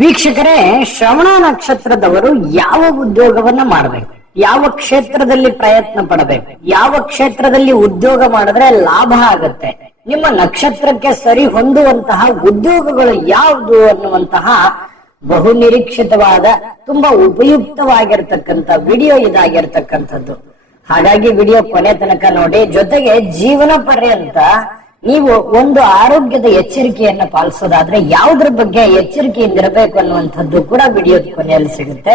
ವೀಕ್ಷಕರೇ ಶ್ರವಣ ನಕ್ಷತ್ರದವರು ಯಾವ ಉದ್ಯೋಗವನ್ನ ಮಾಡಬೇಕು ಯಾವ ಕ್ಷೇತ್ರದಲ್ಲಿ ಪ್ರಯತ್ನ ಪಡಬೇಕು ಯಾವ ಕ್ಷೇತ್ರದಲ್ಲಿ ಉದ್ಯೋಗ ಮಾಡಿದ್ರೆ ಲಾಭ ಆಗುತ್ತೆ ನಿಮ್ಮ ನಕ್ಷತ್ರಕ್ಕೆ ಸರಿ ಹೊಂದುವಂತಹ ಉದ್ಯೋಗಗಳು ಯಾವುದು ಅನ್ನುವಂತಹ ಬಹು ನಿರೀಕ್ಷಿತವಾದ ತುಂಬಾ ಉಪಯುಕ್ತವಾಗಿರ್ತಕ್ಕಂಥ ವಿಡಿಯೋ ಇದಾಗಿರ್ತಕ್ಕಂಥದ್ದು ಹಾಗಾಗಿ ವಿಡಿಯೋ ಕೊನೆ ತನಕ ನೋಡಿ ಜೊತೆಗೆ ಜೀವನ ಪರ್ಯಂತ ನೀವು ಒಂದು ಆರೋಗ್ಯದ ಎಚ್ಚರಿಕೆಯನ್ನ ಪಾಲಿಸೋದಾದ್ರೆ ಯಾವ್ದ್ರ ಬಗ್ಗೆ ಇರಬೇಕು ಅನ್ನುವಂಥದ್ದು ಕೂಡ ವಿಡಿಯೋದ ಕೊನೆಯಲ್ಲಿ ಸಿಗುತ್ತೆ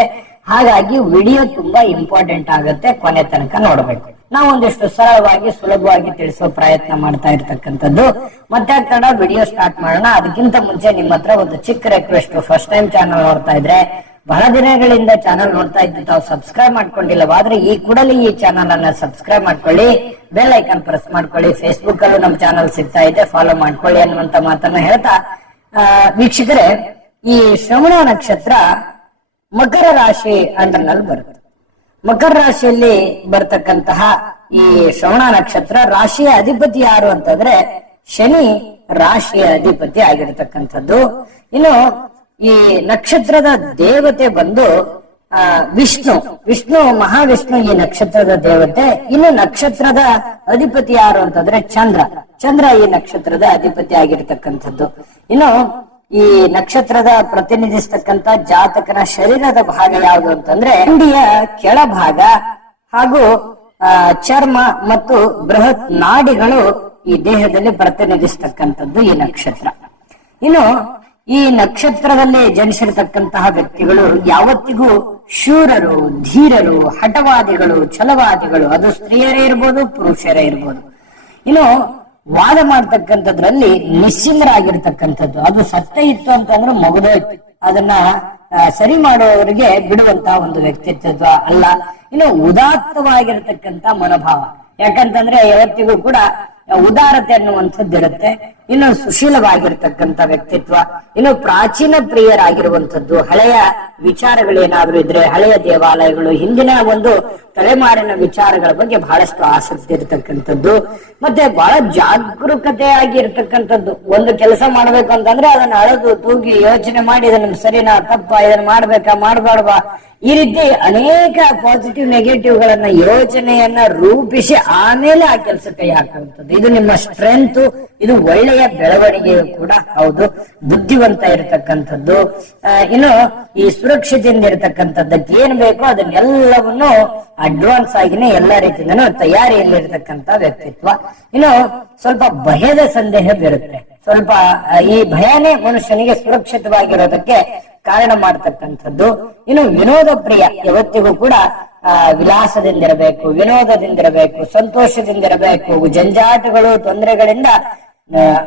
ಹಾಗಾಗಿ ವಿಡಿಯೋ ತುಂಬಾ ಇಂಪಾರ್ಟೆಂಟ್ ಆಗುತ್ತೆ ಕೊನೆ ತನಕ ನೋಡಬೇಕು ನಾವು ಒಂದಿಷ್ಟು ಸರಳವಾಗಿ ಸುಲಭವಾಗಿ ತಿಳಿಸೋ ಪ್ರಯತ್ನ ಮಾಡ್ತಾ ಇರ್ತಕ್ಕಂಥದ್ದು ಮತ್ತೆ ತಡ ವಿಡಿಯೋ ಸ್ಟಾರ್ಟ್ ಮಾಡೋಣ ಅದಕ್ಕಿಂತ ಮುಂಚೆ ನಿಮ್ಮ ಹತ್ರ ಒಂದು ಚಿಕ್ಕ ರಿಕ್ವೆಸ್ಟ್ ಫಸ್ಟ್ ಟೈಮ್ ಚಾನಲ್ ನೋಡ್ತಾ ಇದ್ರೆ ಬಹಳ ದಿನಗಳಿಂದ ಚಾನಲ್ ನೋಡ್ತಾ ಇದ್ದು ತಾವು ಸಬ್ಸ್ಕ್ರೈಬ್ ಮಾಡ್ಕೊಂಡಿಲ್ಲವಾದ್ರೆ ಈ ಕೂಡಲೇ ಈ ಚಾನಲ್ ಅನ್ನ ಸಬ್ಸ್ಕ್ರೈಬ್ ಮಾಡ್ಕೊಳ್ಳಿ ಬೆಲ್ ಐಕನ್ ಪ್ರೆಸ್ ಮಾಡ್ಕೊಳ್ಳಿ ಫೇಸ್ಬುಕ್ ಅಲ್ಲೂ ನಮ್ಮ ಚಾನಲ್ ಸಿಗ್ತಾ ಇದೆ ಫಾಲೋ ಮಾಡ್ಕೊಳ್ಳಿ ಅನ್ನುವಂತ ಮಾತನ್ನ ಹೇಳ್ತಾ ವೀಕ್ಷಕರೇ ಈ ಶ್ರವಣ ನಕ್ಷತ್ರ ಮಕರ ರಾಶಿ ಅಂಡರ್ನಲ್ಲಿ ಬರುತ್ತೆ ಮಕರ ರಾಶಿಯಲ್ಲಿ ಬರ್ತಕ್ಕಂತಹ ಈ ಶ್ರವಣ ನಕ್ಷತ್ರ ರಾಶಿಯ ಅಧಿಪತಿ ಯಾರು ಅಂತಂದ್ರೆ ಶನಿ ರಾಶಿಯ ಅಧಿಪತಿ ಆಗಿರತಕ್ಕಂಥದ್ದು ಇನ್ನು ಈ ನಕ್ಷತ್ರದ ದೇವತೆ ಬಂದು ಆ ವಿಷ್ಣು ವಿಷ್ಣು ಮಹಾವಿಷ್ಣು ಈ ನಕ್ಷತ್ರದ ದೇವತೆ ಇನ್ನು ನಕ್ಷತ್ರದ ಅಧಿಪತಿ ಯಾರು ಅಂತಂದ್ರೆ ಚಂದ್ರ ಚಂದ್ರ ಈ ನಕ್ಷತ್ರದ ಅಧಿಪತಿ ಆಗಿರ್ತಕ್ಕಂಥದ್ದು ಇನ್ನು ಈ ನಕ್ಷತ್ರದ ಪ್ರತಿನಿಧಿಸ್ತಕ್ಕಂಥ ಜಾತಕನ ಶರೀರದ ಭಾಗ ಯಾವುದು ಅಂತಂದ್ರೆ ಇಂಡಿಯ ಕೆಳಭಾಗ ಹಾಗೂ ಆ ಚರ್ಮ ಮತ್ತು ಬೃಹತ್ ನಾಡಿಗಳು ಈ ದೇಹದಲ್ಲಿ ಪ್ರತಿನಿಧಿಸ್ತಕ್ಕಂಥದ್ದು ಈ ನಕ್ಷತ್ರ ಇನ್ನು ಈ ನಕ್ಷತ್ರದಲ್ಲಿ ಜನಿಸಿರತಕ್ಕಂತಹ ವ್ಯಕ್ತಿಗಳು ಯಾವತ್ತಿಗೂ ಶೂರರು ಧೀರರು ಹಠವಾದಿಗಳು ಛಲವಾದಿಗಳು ಅದು ಸ್ತ್ರೀಯರೇ ಇರ್ಬೋದು ಪುರುಷರೇ ಇರ್ಬೋದು ಇನ್ನು ವಾದ ಮಾಡ್ತಕ್ಕಂಥದ್ರಲ್ಲಿ ನಿಶ್ಚಿಂತರಾಗಿರ್ತಕ್ಕಂಥದ್ದು ಅದು ಸತ್ತ ಇತ್ತು ಅಂತಂದ್ರೆ ಇತ್ತು ಅದನ್ನ ಸರಿ ಮಾಡುವವರಿಗೆ ಬಿಡುವಂತಹ ಒಂದು ವ್ಯಕ್ತಿತ್ವ ಅಲ್ಲ ಇನ್ನು ಉದಾತ್ತವಾಗಿರ್ತಕ್ಕಂಥ ಮನೋಭಾವ ಯಾಕಂತಂದ್ರೆ ಯಾವತ್ತಿಗೂ ಕೂಡ ಉದಾರತೆ ಅನ್ನುವಂಥದ್ದು ಇರುತ್ತೆ ಇನ್ನು ಸುಶೀಲವಾಗಿರ್ತಕ್ಕಂಥ ವ್ಯಕ್ತಿತ್ವ ಇನ್ನು ಪ್ರಾಚೀನ ಪ್ರಿಯರಾಗಿರುವಂತದ್ದು ಹಳೆಯ ಏನಾದರೂ ಇದ್ರೆ ಹಳೆಯ ದೇವಾಲಯಗಳು ಹಿಂದಿನ ಒಂದು ತಲೆಮಾರಿನ ವಿಚಾರಗಳ ಬಗ್ಗೆ ಬಹಳಷ್ಟು ಆಸಕ್ತಿ ಇರತಕ್ಕಂಥದ್ದು ಮತ್ತೆ ಬಹಳ ಜಾಗರೂಕತೆ ಇರ್ತಕ್ಕಂಥದ್ದು ಒಂದು ಕೆಲಸ ಮಾಡ್ಬೇಕು ಅಂತಂದ್ರೆ ಅದನ್ನ ಅಳದು ತೂಗಿ ಯೋಚನೆ ಮಾಡಿ ಇದನ್ನ ಸರಿನಾ ತಪ್ಪ ಇದನ್ನ ಮಾಡ್ಬೇಕಾ ಮಾಡಬಾರ್ವಾ ಈ ರೀತಿ ಅನೇಕ ಪಾಸಿಟಿವ್ ನೆಗೆಟಿವ್ ಗಳನ್ನ ಯೋಚನೆಯನ್ನ ರೂಪಿಸಿ ಆಮೇಲೆ ಆ ಕೆಲಸ ಕೈ ಹಾಕುವಂಥದ್ದು ಇದು ನಿಮ್ಮ ಸ್ಟ್ರೆಂತ್ ಇದು ಒಳ್ಳೆ ಒಳ್ಳೆಯ ಬೆಳವಣಿಗೆಯು ಕೂಡ ಹೌದು ಬುದ್ಧಿವಂತ ಇರತಕ್ಕಂಥದ್ದು ಇನ್ನು ಈ ಸುರಕ್ಷತೆಯಿಂದ ಇರತಕ್ಕಂಥದ್ದಕ್ಕೆ ಏನು ಬೇಕೋ ಅದನ್ನೆಲ್ಲವನ್ನು ಅಡ್ವಾನ್ಸ್ ಆಗಿನೇ ಎಲ್ಲಾ ರೀತಿಯಿಂದನು ತಯಾರಿಯಲ್ಲಿ ಇರತಕ್ಕಂತ ವ್ಯಕ್ತಿತ್ವ ಇನ್ನು ಸ್ವಲ್ಪ ಭಯದ ಸಂದೇಹ ಬೀರುತ್ತೆ ಸ್ವಲ್ಪ ಈ ಭಯನೇ ಮನುಷ್ಯನಿಗೆ ಸುರಕ್ಷಿತವಾಗಿರೋದಕ್ಕೆ ಕಾರಣ ಮಾಡ್ತಕ್ಕಂಥದ್ದು ಇನ್ನು ವಿನೋದ ಪ್ರಿಯ ಯಾವತ್ತಿಗೂ ಕೂಡ ವಿಲಾಸದಿಂದಿರಬೇಕು ವಿನೋದದಿಂದಿರಬೇಕು ಸಂತೋಷದಿಂದಿರಬೇಕು ಜಂಜಾಟಗಳು ತೊಂದರೆಗಳಿಂದ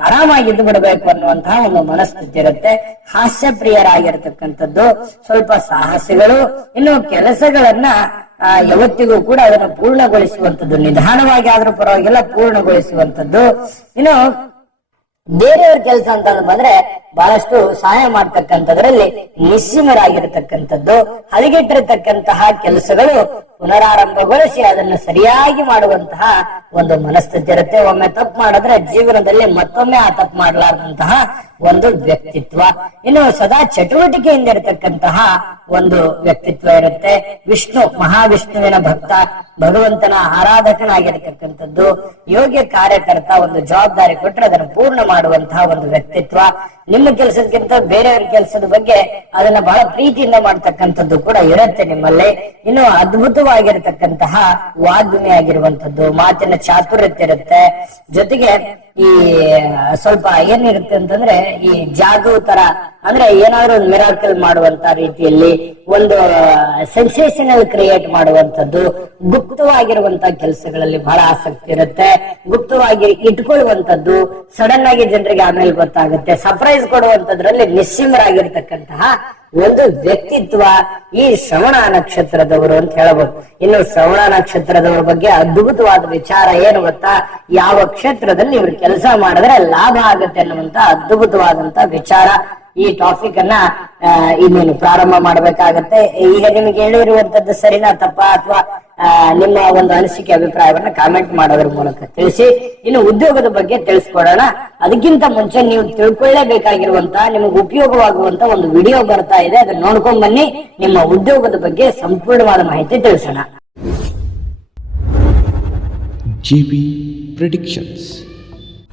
ಆರಾಮಾಗಿ ಇದ್ದು ಬಿಡಬೇಕು ಅನ್ನುವಂತಹ ಒಂದು ಮನಸ್ಥಿತಿ ಇರುತ್ತೆ ಹಾಸ್ಯ ಪ್ರಿಯರಾಗಿರ್ತಕ್ಕಂಥದ್ದು ಸ್ವಲ್ಪ ಸಾಹಸಗಳು ಇನ್ನು ಕೆಲಸಗಳನ್ನ ಯಾವತ್ತಿಗೂ ಕೂಡ ಅದನ್ನು ಪೂರ್ಣಗೊಳಿಸುವಂಥದ್ದು ನಿಧಾನವಾಗಿ ಆದ್ರೂ ಪರವಾಗಿಲ್ಲ ಪೂರ್ಣಗೊಳಿಸುವಂಥದ್ದು ಇನ್ನು ಬೇರೆಯವ್ರ ಕೆಲಸ ಅಂತ ಬಂದ್ರೆ ಬಹಳಷ್ಟು ಸಹಾಯ ಮಾಡ್ತಕ್ಕಂಥದ್ರಲ್ಲಿ ನಿಸ್ಸೀಮರಾಗಿರತಕ್ಕಂಥದ್ದು ಹದಗೆಟ್ಟಿರತಕ್ಕಂತಹ ಕೆಲಸಗಳು ಪುನರಾರಂಭಗೊಳಿಸಿ ಅದನ್ನು ಸರಿಯಾಗಿ ಮಾಡುವಂತಹ ಒಂದು ಮನಸ್ಥಿತಿ ಇರುತ್ತೆ ಒಮ್ಮೆ ತಪ್ಪು ಮಾಡಿದ್ರೆ ಜೀವನದಲ್ಲಿ ಮತ್ತೊಮ್ಮೆ ಆ ತಪ್ಪು ಮಾಡಲಾರದಂತಹ ಒಂದು ವ್ಯಕ್ತಿತ್ವ ಇನ್ನು ಸದಾ ಚಟುವಟಿಕೆಯಿಂದ ಇರತಕ್ಕಂತಹ ಒಂದು ವ್ಯಕ್ತಿತ್ವ ಇರುತ್ತೆ ವಿಷ್ಣು ಮಹಾವಿಷ್ಣುವಿನ ಭಕ್ತ ಭಗವಂತನ ಆರಾಧಕನಾಗಿರತಕ್ಕಂಥದ್ದು ಯೋಗ್ಯ ಕಾರ್ಯಕರ್ತ ಒಂದು ಜವಾಬ್ದಾರಿ ಕೊಟ್ಟರೆ ಅದನ್ನು ಪೂರ್ಣ ಮಾಡಿ ಮಾಡುವಂತಹ ಒಂದು ವ್ಯಕ್ತಿತ್ವ ನಿಮ್ಮ ಕೆಲಸಕ್ಕಿಂತ ಬೇರೆಯವ್ರ ಕೆಲಸದ ಬಗ್ಗೆ ಅದನ್ನ ಬಹಳ ಪ್ರೀತಿಯಿಂದ ಮಾಡ್ತಕ್ಕಂಥದ್ದು ಕೂಡ ಇರುತ್ತೆ ನಿಮ್ಮಲ್ಲಿ ಇನ್ನು ಅದ್ಭುತವಾಗಿರತಕ್ಕಂತಹ ವಾಗ್ಮಿ ಆಗಿರುವಂತದ್ದು ಮಾತಿನ ಚಾತುರ್ಯತೆ ಇರುತ್ತೆ ಜೊತೆಗೆ ಈ ಸ್ವಲ್ಪ ಏನಿರುತ್ತೆ ಅಂತಂದ್ರೆ ಈ ಜಾದು ತರ ಅಂದ್ರೆ ಏನಾದ್ರು ಒಂದು ಮಿರಾಕಲ್ ಮಾಡುವಂತ ರೀತಿಯಲ್ಲಿ ಒಂದು ಸೆನ್ಸೇಷನಲ್ ಕ್ರಿಯೇಟ್ ಮಾಡುವಂತದ್ದು ಗುಪ್ತವಾಗಿರುವಂತ ಕೆಲಸಗಳಲ್ಲಿ ಬಹಳ ಆಸಕ್ತಿ ಇರುತ್ತೆ ಗುಪ್ತವಾಗಿ ಇಟ್ಕೊಳ್ಳುವಂತದ್ದು ಸಡನ್ ಆಗಿ ಜನರಿಗೆ ಆಮೇಲೆ ಗೊತ್ತಾಗುತ್ತೆ ಸರ್ಪ್ರೈಸ್ ಕೊಡುವಂತದ್ರಲ್ಲಿ ನಿಸ್ಸಿಮರಾಗಿರ್ತಕ್ಕಂತಹ ಒಂದು ವ್ಯಕ್ತಿತ್ವ ಈ ಶ್ರವಣ ನಕ್ಷತ್ರದವರು ಅಂತ ಹೇಳಬಹುದು ಇನ್ನು ಶ್ರವಣ ನಕ್ಷತ್ರದವರ ಬಗ್ಗೆ ಅದ್ಭುತವಾದ ವಿಚಾರ ಏನು ಗೊತ್ತಾ ಯಾವ ಕ್ಷೇತ್ರದಲ್ಲಿ ಇವರು ಕೆಲಸ ಮಾಡಿದ್ರೆ ಲಾಭ ಆಗುತ್ತೆ ಅನ್ನುವಂತ ಅದ್ಭುತವಾದಂತ ವಿಚಾರ ಈ ಟಾಪಿಕ್ ಅನ್ನ ಇನ್ನೇನು ಪ್ರಾರಂಭ ಮಾಡಬೇಕಾಗತ್ತೆ ಈಗ ನಿಮ್ಗೆ ಹೇಳಿರುವಂತದ್ದು ಸರಿನಾ ತಪ್ಪಾ ಅಥವಾ ನಿಮ್ಮ ಒಂದು ಅನಿಸಿಕೆ ಅಭಿಪ್ರಾಯವನ್ನ ಕಾಮೆಂಟ್ ಮಾಡೋದ್ರ ಮೂಲಕ ತಿಳಿಸಿ ಇನ್ನು ಉದ್ಯೋಗದ ಬಗ್ಗೆ ತಿಳಿಸ್ಕೊಡೋಣ ಅದಕ್ಕಿಂತ ಮುಂಚೆ ನೀವು ತಿಳ್ಕೊಳ್ಳೇಬೇಕಾಗಿರುವಂತಹ ನಿಮಗೆ ಉಪಯೋಗವಾಗುವಂತ ಒಂದು ವಿಡಿಯೋ ಬರ್ತಾ ಇದೆ ಅದನ್ನ ನೋಡ್ಕೊಂಡ್ ಬನ್ನಿ ನಿಮ್ಮ ಉದ್ಯೋಗದ ಬಗ್ಗೆ ಸಂಪೂರ್ಣವಾದ ಮಾಹಿತಿ ತಿಳಿಸೋಣ ಜಿಬಿ ಪ್ರಿಡಿಕ್ಷನ್ಸ್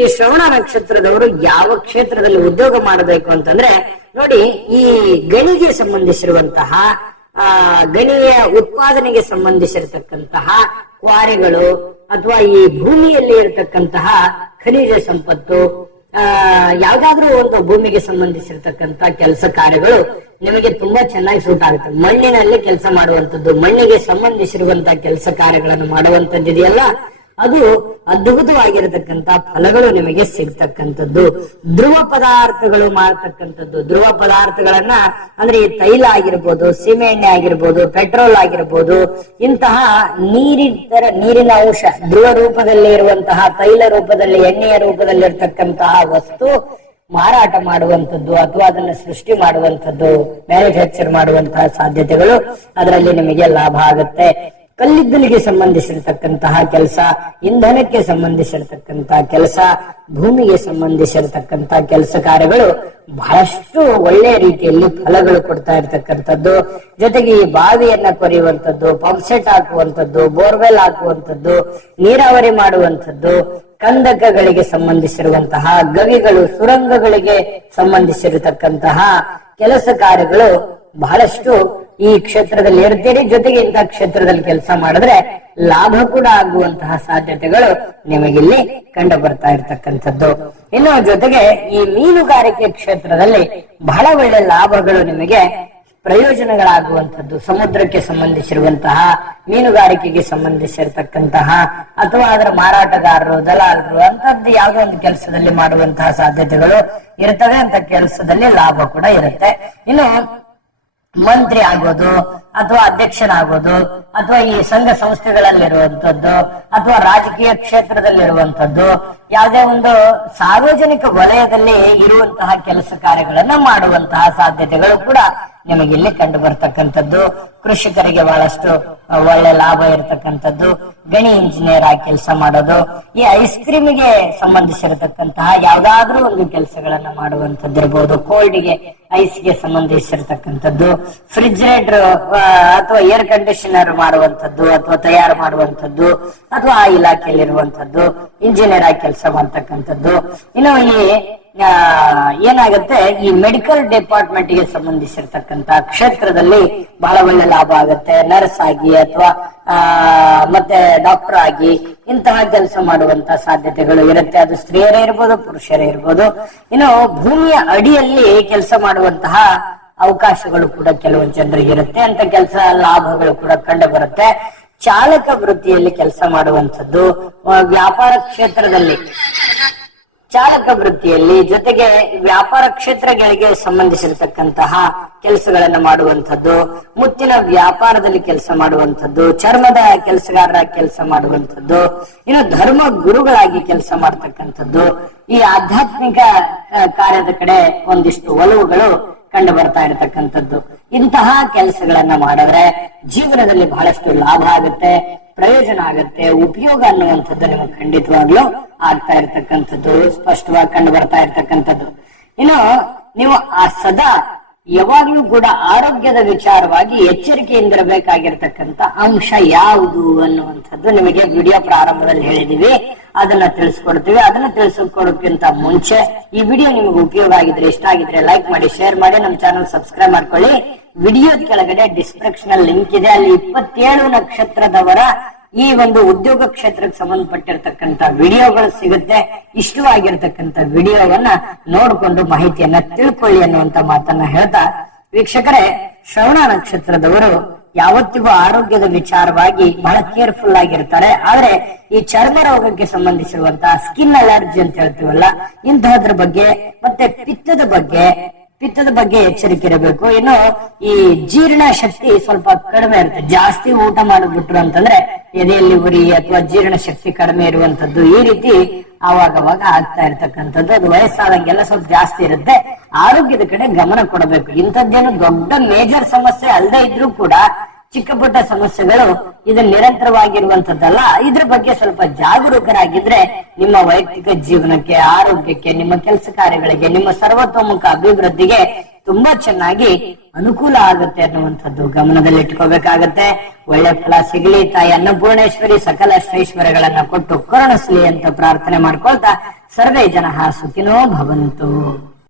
ಈ ಶ್ರವಣ ನಕ್ಷತ್ರದವರು ಯಾವ ಕ್ಷೇತ್ರದಲ್ಲಿ ಉದ್ಯೋಗ ಮಾಡಬೇಕು ಅಂತಂದ್ರೆ ನೋಡಿ ಈ ಗಣಿಗೆ ಸಂಬಂಧಿಸಿರುವಂತಹ ಆ ಗಣಿಯ ಉತ್ಪಾದನೆಗೆ ಸಂಬಂಧಿಸಿರತಕ್ಕಂತಹ ಕ್ವಾರೆಗಳು ಅಥವಾ ಈ ಭೂಮಿಯಲ್ಲಿ ಇರತಕ್ಕಂತಹ ಖನಿಜ ಸಂಪತ್ತು ಆ ಯಾವ್ದಾದ್ರೂ ಒಂದು ಭೂಮಿಗೆ ಸಂಬಂಧಿಸಿರ್ತಕ್ಕಂತ ಕೆಲಸ ಕಾರ್ಯಗಳು ನಿಮಗೆ ತುಂಬಾ ಚೆನ್ನಾಗಿ ಸೂಟ್ ಆಗುತ್ತೆ ಮಣ್ಣಿನಲ್ಲಿ ಕೆಲಸ ಮಾಡುವಂತದ್ದು ಮಣ್ಣಿಗೆ ಸಂಬಂಧಿಸಿರುವಂತಹ ಕೆಲಸ ಕಾರ್ಯಗಳನ್ನು ಮಾಡುವಂತದ್ದು ಇದೆಯಲ್ಲ ಅದು ಅದ್ಭುತವಾಗಿರತಕ್ಕಂತ ಫಲಗಳು ನಿಮಗೆ ಸಿಗ್ತಕ್ಕಂಥದ್ದು ಧ್ರುವ ಪದಾರ್ಥಗಳು ಮಾಡತಕ್ಕಂಥದ್ದು ಧ್ರುವ ಪದಾರ್ಥಗಳನ್ನ ಅಂದ್ರೆ ಈ ತೈಲ ಆಗಿರ್ಬೋದು ಸೀಮೆ ಎಣ್ಣೆ ಆಗಿರ್ಬೋದು ಪೆಟ್ರೋಲ್ ಆಗಿರ್ಬೋದು ಇಂತಹ ನೀರಿತರ ನೀರಿನ ಅಂಶ ಧ್ರುವ ರೂಪದಲ್ಲಿ ಇರುವಂತಹ ತೈಲ ರೂಪದಲ್ಲಿ ಎಣ್ಣೆಯ ರೂಪದಲ್ಲಿ ಇರ್ತಕ್ಕಂತಹ ವಸ್ತು ಮಾರಾಟ ಮಾಡುವಂಥದ್ದು ಅಥವಾ ಅದನ್ನ ಸೃಷ್ಟಿ ಮಾಡುವಂಥದ್ದು ಮ್ಯಾನುಫ್ಯಾಕ್ಚರ್ ಮಾಡುವಂತಹ ಸಾಧ್ಯತೆಗಳು ಅದರಲ್ಲಿ ನಿಮಗೆ ಲಾಭ ಆಗುತ್ತೆ ಕಲ್ಲಿದ್ದಲಿಗೆ ಸಂಬಂಧಿಸಿರತಕ್ಕಂತಹ ಕೆಲಸ ಇಂಧನಕ್ಕೆ ಸಂಬಂಧಿಸಿರತಕ್ಕಂತಹ ಕೆಲಸ ಭೂಮಿಗೆ ಸಂಬಂಧಿಸಿರತಕ್ಕಂತಹ ಕೆಲಸ ಕಾರ್ಯಗಳು ಬಹಳಷ್ಟು ಒಳ್ಳೆಯ ರೀತಿಯಲ್ಲಿ ಫಲಗಳು ಕೊಡ್ತಾ ಇರತಕ್ಕಂಥದ್ದು ಜೊತೆಗೆ ಈ ಬಾವಿಯನ್ನ ಕೊರೆಯುವಂಥದ್ದು ಪಂಪ್ಸೆಟ್ ಹಾಕುವಂಥದ್ದು ಬೋರ್ವೆಲ್ ಹಾಕುವಂಥದ್ದು ನೀರಾವರಿ ಮಾಡುವಂಥದ್ದು ಕಂದಕಗಳಿಗೆ ಸಂಬಂಧಿಸಿರುವಂತಹ ಗವಿಗಳು ಸುರಂಗಗಳಿಗೆ ಸಂಬಂಧಿಸಿರತಕ್ಕಂತಹ ಕೆಲಸ ಕಾರ್ಯಗಳು ಬಹಳಷ್ಟು ಈ ಕ್ಷೇತ್ರದಲ್ಲಿ ಇರ್ತೀರಿ ಜೊತೆಗೆ ಇಂತಹ ಕ್ಷೇತ್ರದಲ್ಲಿ ಕೆಲಸ ಮಾಡಿದ್ರೆ ಲಾಭ ಕೂಡ ಆಗುವಂತಹ ಸಾಧ್ಯತೆಗಳು ನಿಮಗಿಲ್ಲಿ ಕಂಡು ಬರ್ತಾ ಇರ್ತಕ್ಕಂಥದ್ದು ಇನ್ನು ಜೊತೆಗೆ ಈ ಮೀನುಗಾರಿಕೆ ಕ್ಷೇತ್ರದಲ್ಲಿ ಬಹಳ ಒಳ್ಳೆ ಲಾಭಗಳು ನಿಮಗೆ ಪ್ರಯೋಜನಗಳಾಗುವಂಥದ್ದು ಸಮುದ್ರಕ್ಕೆ ಸಂಬಂಧಿಸಿರುವಂತಹ ಮೀನುಗಾರಿಕೆಗೆ ಸಂಬಂಧಿಸಿರ್ತಕ್ಕಂತಹ ಅಥವಾ ಅದರ ಮಾರಾಟಗಾರರು ದಲಾಲರು ಅಂತದ್ದು ಯಾವುದೋ ಒಂದು ಕೆಲಸದಲ್ಲಿ ಮಾಡುವಂತಹ ಸಾಧ್ಯತೆಗಳು ಇರ್ತವೆ ಅಂತ ಕೆಲಸದಲ್ಲಿ ಲಾಭ ಕೂಡ ಇರುತ್ತೆ ಇನ್ನು ಮಂತ್ರಿ ಆಗೋದು ಅಥವಾ ಅಧ್ಯಕ್ಷನಾಗೋದು ಅಥವಾ ಈ ಸಂಘ ಸಂಸ್ಥೆಗಳಲ್ಲಿರುವಂತದ್ದು ಅಥವಾ ರಾಜಕೀಯ ಕ್ಷೇತ್ರದಲ್ಲಿರುವಂತದ್ದು ಯಾವುದೇ ಒಂದು ಸಾರ್ವಜನಿಕ ವಲಯದಲ್ಲಿ ಇರುವಂತಹ ಕೆಲಸ ಕಾರ್ಯಗಳನ್ನ ಮಾಡುವಂತಹ ಸಾಧ್ಯತೆಗಳು ಕೂಡ ನಿಮಗೆ ಇಲ್ಲಿ ಕಂಡು ಬರ್ತಕ್ಕಂಥದ್ದು ಕೃಷಿಕರಿಗೆ ಬಹಳಷ್ಟು ಒಳ್ಳೆ ಲಾಭ ಇರತಕ್ಕಂಥದ್ದು ಗಣಿ ಇಂಜಿನಿಯರ್ ಆಗಿ ಕೆಲಸ ಮಾಡೋದು ಈ ಐಸ್ ಕ್ರೀಮ್ಗೆ ಸಂಬಂಧಿಸಿರತಕ್ಕಂತಹ ಯಾವ್ದಾದ್ರೂ ಒಂದು ಕೆಲಸಗಳನ್ನ ಇರ್ಬೋದು ಕೋಲ್ಡ್ಗೆ ಐಸ್ಗೆ ಸಂಬಂಧಿಸಿರತಕ್ಕಂಥದ್ದು ಫ್ರಿಜ್ರೇಟರ್ ಅಥವಾ ಏರ್ ಕಂಡೀಷನರ್ ಮಾಡುವಂಥದ್ದು ಅಥವಾ ತಯಾರು ಮಾಡುವಂಥದ್ದು ಅಥವಾ ಆ ಇಲಾಖೆಯಲ್ಲಿರುವಂಥದ್ದು ಇಂಜಿನಿಯರ್ ಆಗಿ ಕೆಲಸ ಮಾಡ್ತಕ್ಕಂಥದ್ದು ಇನ್ನು ಈ ಏನಾಗುತ್ತೆ ಈ ಮೆಡಿಕಲ್ ಡಿಪಾರ್ಟ್ಮೆಂಟ್ ಗೆ ಸಂಬಂಧಿಸಿರ್ತಕ್ಕಂತ ಕ್ಷೇತ್ರದಲ್ಲಿ ಬಹಳ ಒಳ್ಳೆ ಲಾಭ ಆಗುತ್ತೆ ನರ್ಸ್ ಆಗಿ ಅಥವಾ ಆ ಮತ್ತೆ ಡಾಕ್ಟರ್ ಆಗಿ ಇಂತಹ ಕೆಲಸ ಮಾಡುವಂತಹ ಸಾಧ್ಯತೆಗಳು ಇರುತ್ತೆ ಅದು ಸ್ತ್ರೀಯರೇ ಇರ್ಬೋದು ಪುರುಷರೇ ಇರ್ಬೋದು ಇನ್ನು ಭೂಮಿಯ ಅಡಿಯಲ್ಲಿ ಕೆಲಸ ಮಾಡುವಂತಹ ಅವಕಾಶಗಳು ಕೂಡ ಕೆಲವು ಜನರಿಗೆ ಇರುತ್ತೆ ಅಂತ ಕೆಲಸ ಲಾಭಗಳು ಕೂಡ ಕಂಡು ಬರುತ್ತೆ ಚಾಲಕ ವೃತ್ತಿಯಲ್ಲಿ ಕೆಲಸ ಮಾಡುವಂಥದ್ದು ವ್ಯಾಪಾರ ಕ್ಷೇತ್ರದಲ್ಲಿ ಚಾಲಕ ವೃತ್ತಿಯಲ್ಲಿ ಜೊತೆಗೆ ವ್ಯಾಪಾರ ಕ್ಷೇತ್ರಗಳಿಗೆ ಸಂಬಂಧಿಸಿರತಕ್ಕಂತಹ ಕೆಲಸಗಳನ್ನು ಮಾಡುವಂಥದ್ದು ಮುತ್ತಿನ ವ್ಯಾಪಾರದಲ್ಲಿ ಕೆಲಸ ಮಾಡುವಂಥದ್ದು ಚರ್ಮದ ಕೆಲಸಗಾರರ ಕೆಲಸ ಮಾಡುವಂಥದ್ದು ಇನ್ನು ಧರ್ಮ ಗುರುಗಳಾಗಿ ಕೆಲಸ ಮಾಡ್ತಕ್ಕಂಥದ್ದು ಈ ಆಧ್ಯಾತ್ಮಿಕ ಕಾರ್ಯದ ಕಡೆ ಒಂದಿಷ್ಟು ಒಲವುಗಳು ಕಂಡು ಬರ್ತಾ ಇರತಕ್ಕಂಥದ್ದು ಇಂತಹ ಕೆಲಸಗಳನ್ನ ಮಾಡಿದ್ರೆ ಜೀವನದಲ್ಲಿ ಬಹಳಷ್ಟು ಲಾಭ ಆಗುತ್ತೆ ಪ್ರಯೋಜನ ಆಗುತ್ತೆ ಉಪಯೋಗ ಅನ್ನುವಂಥದ್ದು ನಿಮಗೆ ಖಂಡಿತವಾಗ್ಲೂ ಆಗ್ತಾ ಇರ್ತಕ್ಕಂಥದ್ದು ಸ್ಪಷ್ಟವಾಗಿ ಕಂಡು ಬರ್ತಾ ಇರ್ತಕ್ಕಂಥದ್ದು ಇನ್ನು ನೀವು ಆ ಸದಾ ಯಾವಾಗ್ಲೂ ಕೂಡ ಆರೋಗ್ಯದ ವಿಚಾರವಾಗಿ ಎಚ್ಚರಿಕೆಯಿಂದಿರಬೇಕಾಗಿರ್ತಕ್ಕಂತ ಅಂಶ ಯಾವುದು ಅನ್ನುವಂಥದ್ದು ನಿಮಗೆ ವಿಡಿಯೋ ಪ್ರಾರಂಭದಲ್ಲಿ ಹೇಳಿದೀವಿ ಅದನ್ನ ತಿಳಿಸ್ಕೊಡ್ತೀವಿ ಅದನ್ನ ತಿಳಿಸ್ಕೊಡೋಕ್ಕಿಂತ ಮುಂಚೆ ಈ ವಿಡಿಯೋ ನಿಮ್ಗೆ ಉಪಯೋಗ ಆಗಿದ್ರೆ ಇಷ್ಟ ಆಗಿದ್ರೆ ಲೈಕ್ ಮಾಡಿ ಶೇರ್ ಮಾಡಿ ನಮ್ಮ ಚಾನಲ್ ಸಬ್ಸ್ಕ್ರೈಬ್ ಮಾಡ್ಕೊಳ್ಳಿ ವಿಡಿಯೋ ಕೆಳಗಡೆ ಡಿಸ್ಕ್ರಿಪ್ಷನ್ ಲಿಂಕ್ ಇದೆ ಅಲ್ಲಿ ಇಪ್ಪತ್ತೇಳು ನಕ್ಷತ್ರದವರ ಈ ಒಂದು ಉದ್ಯೋಗ ಕ್ಷೇತ್ರಕ್ಕೆ ಸಂಬಂಧಪಟ್ಟಿರ್ತಕ್ಕಂತ ವಿಡಿಯೋಗಳು ಸಿಗುತ್ತೆ ಇಷ್ಟವಾಗಿರ್ತಕ್ಕಂತ ವಿಡಿಯೋವನ್ನ ನೋಡಿಕೊಂಡು ಮಾಹಿತಿಯನ್ನ ತಿಳ್ಕೊಳ್ಳಿ ಅನ್ನುವಂತ ಮಾತನ್ನ ಹೇಳ್ತಾ ವೀಕ್ಷಕರೇ ಶ್ರವಣ ನಕ್ಷತ್ರದವರು ಯಾವತ್ತಿಗೂ ಆರೋಗ್ಯದ ವಿಚಾರವಾಗಿ ಬಹಳ ಕೇರ್ಫುಲ್ ಆಗಿರ್ತಾರೆ ಆದ್ರೆ ಈ ಚರ್ಮ ರೋಗಕ್ಕೆ ಸಂಬಂಧಿಸಿರುವಂತಹ ಸ್ಕಿನ್ ಅಲರ್ಜಿ ಅಂತ ಹೇಳ್ತೀವಲ್ಲ ಇಂತಹದ್ರ ಬಗ್ಗೆ ಮತ್ತೆ ಪಿತ್ತದ ಬಗ್ಗೆ ಪಿತ್ತದ ಬಗ್ಗೆ ಎಚ್ಚರಿಕೆ ಇರಬೇಕು ಇನ್ನು ಈ ಜೀರ್ಣ ಶಕ್ತಿ ಸ್ವಲ್ಪ ಕಡಿಮೆ ಇರುತ್ತೆ ಜಾಸ್ತಿ ಊಟ ಮಾಡಿಬಿಟ್ರು ಅಂತಂದ್ರೆ ಎದೆಯಲ್ಲಿ ಉರಿ ಅಥವಾ ಜೀರ್ಣ ಶಕ್ತಿ ಕಡಿಮೆ ಇರುವಂತದ್ದು ಈ ರೀತಿ ಆವಾಗವಾಗ ಆಗ್ತಾ ಇರ್ತಕ್ಕಂಥದ್ದು ಅದು ವಯಸ್ಸಾದಂಗೆಲ್ಲ ಸ್ವಲ್ಪ ಜಾಸ್ತಿ ಇರುತ್ತೆ ಆರೋಗ್ಯದ ಕಡೆ ಗಮನ ಕೊಡಬೇಕು ಇಂಥದ್ದೇನು ದೊಡ್ಡ ಮೇಜರ್ ಸಮಸ್ಯೆ ಅಲ್ಲದೆ ಇದ್ರೂ ಕೂಡ ಚಿಕ್ಕ ಪುಟ್ಟ ಸಮಸ್ಯೆಗಳು ಇದು ನಿರಂತರವಾಗಿರುವಂತದ್ದಲ್ಲ ಇದ್ರ ಬಗ್ಗೆ ಸ್ವಲ್ಪ ಜಾಗರೂಕರಾಗಿದ್ರೆ ನಿಮ್ಮ ವೈಯಕ್ತಿಕ ಜೀವನಕ್ಕೆ ಆರೋಗ್ಯಕ್ಕೆ ನಿಮ್ಮ ಕೆಲಸ ಕಾರ್ಯಗಳಿಗೆ ನಿಮ್ಮ ಸರ್ವತೋಮುಖ ಅಭಿವೃದ್ಧಿಗೆ ತುಂಬಾ ಚೆನ್ನಾಗಿ ಅನುಕೂಲ ಆಗುತ್ತೆ ಅನ್ನುವಂಥದ್ದು ಗಮನದಲ್ಲಿ ಒಳ್ಳೆ ಫಲ ಸಿಗಲಿ ತಾಯಿ ಅನ್ನಪೂರ್ಣೇಶ್ವರಿ ಸಕಲ ಐಶ್ವರ್ಯಗಳನ್ನ ಕೊಟ್ಟು ಕರುಣಿಸ್ಲಿ ಅಂತ ಪ್ರಾರ್ಥನೆ ಮಾಡ್ಕೊಳ್ತಾ ಸರ್ವೇ ಜನ ಸುಖಿನೋ ಭವಂತು